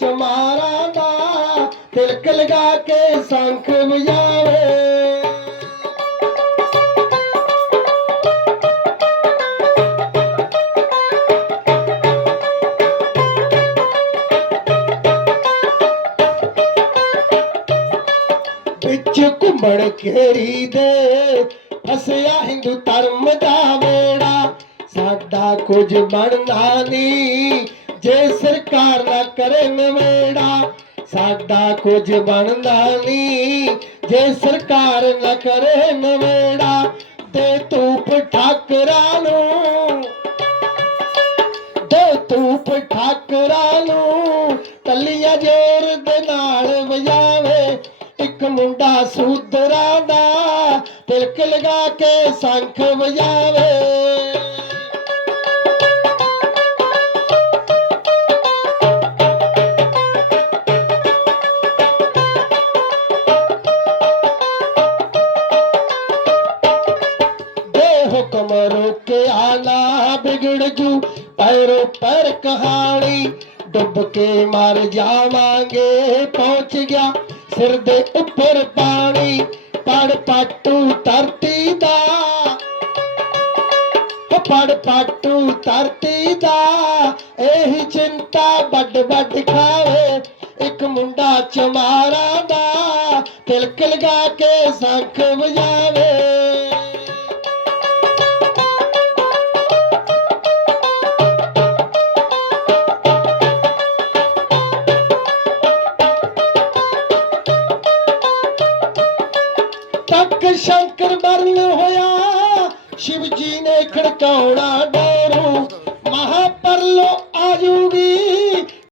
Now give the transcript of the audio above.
ਚਮਾਰਾਂ ਦਾ ਤਿਲਕ ਲਗਾ ਕੇ ਸੰਖ ਵਜਾਵੇ। ਵਿੱਚ ਘੁੰਮਣ ਘੇਰੀ ਦੇ, ਫਸਿਆ ਹਿੰਦੂ ਧਰਮ ਦਾ ਵੇੜਾ। ਸਾਡਾ ਕੁਝ ਬਣਦਾ ਨਹੀਂ ਜੇ ਸਰਕਾਰ ਨਾ ਕਰੇ ਨਵੇੜਾ, ਸਾਡਾ ਕੁਝ ਬਣਦਾ ਨਹੀਂ। ਜੇ ਸਰਕਾਰ ਨਾ ਕਰੇ ਨਵੇੜਾ ਤੇ ਧੂਪ ਠਾਕਰਾਂ ਨੂੰ। ਦੇ ਧੂਪ ਠਾਕਰਾਂ ਨੂੰ, ਤਲੀਆਂ ਜੋਰ ਦੇ ਨਾਲ ਵਜਾਵੇ। ਇੱਕ ਮੁੰਡਾ ਸੂਦਰਾ ਦਾ ਤਿਲਕ ਲਗਾ ਕੇ ਸੰਖ ਵਜਾਵੇ। ਹੁਕਮ ਰੋਕੇ ਆਲਾ ਵਿਗੜ ਜੂ, ਪੈਰੋ ਪੈਰ ਕਹਾਣੀ ਡੁੱਬ ਕੇ ਮਰ ਜਾਵਾਂਗੇ, ਪਹੁੰਚ ਗਿਆ ਸਿਰ ਦੇ ਉੱਪਰ ਪਾਣੀ, ਪੜ ਪਾਟੂ ਧਰਤੀ ਦਾ। ਹੋ ਪੜ ਪਾਟੂ ਧਰਤੀ ਦਾ, ਇਹੀ ਚਿੰਤਾ ਵੱਡ ਵੱਡ ਖਾਵੇ ਇੱਕ ਮੁੰਡਾ ਚਮਾਰਾ ਦਾ, ਤਿਲਕ ਲਗਾ ਕੇ ਸੰਖ ਵਜਾਵੇ। ਸ਼ੰਕਰ ਬਰਨ ਹੋਇਆ। ਸ਼ਿਵ ਜੀ ਨੇ ਖੜਕਾਉਣਾ